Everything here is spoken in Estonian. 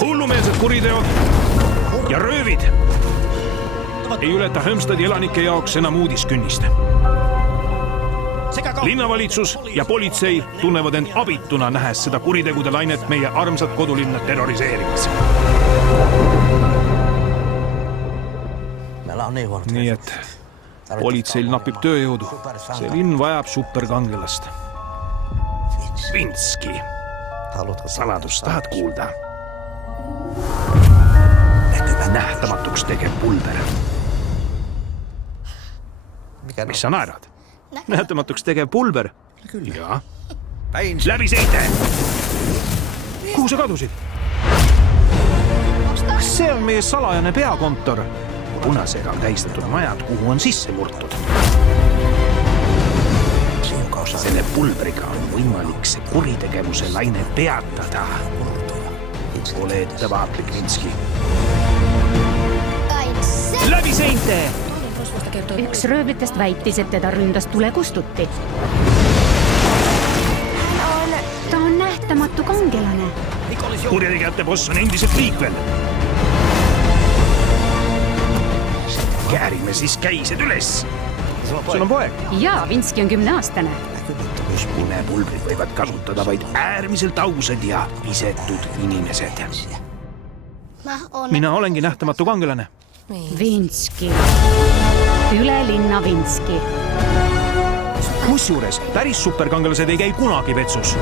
Hullumeelsed kuriteod ja röövid ei ületa Hömstadi elanike jaoks enam uudiskünnist. Linnavalitsus ja politsei tunnevad end abituna nähes seda kuritegude lainet meie armsat kodulinna terroriseerimas. Nii et politseil napib tööjõudu. See linn vajab superkangelast. Vinski. Saladust tahad kuulda? Nähtamatuks tegev pulber. Mis sa naerad? Nähtamatuks tegev pulber? Jaa. Läbi seinte! Kuhu sa kadusid? See on meie salajane peakontor. Punasega tähistatud majad, kuhu on sisse murtud. Selle pulbriga on võimalik see kuritegevuse laine peatada. Ole ettevaatlik, Vinski. Läbi seinte! Üks röövlitest väitis, et teda ründas tulekustuti. Ta on nähtamatu kangelane. Kurjategijate boss on endiselt liikvel. Käärime siis käised üles. Sul on poeg? Jaa, Vinski on 10-aastane. Punepulbrid võivad kasutada vaid äärmiselt ausad ja pisetud inimesed. Mina olengi nähtamatu kangelane. Vinski. Üle linna Vinski. Kusjuures päris superkangelased ei käi kunagi vetsus.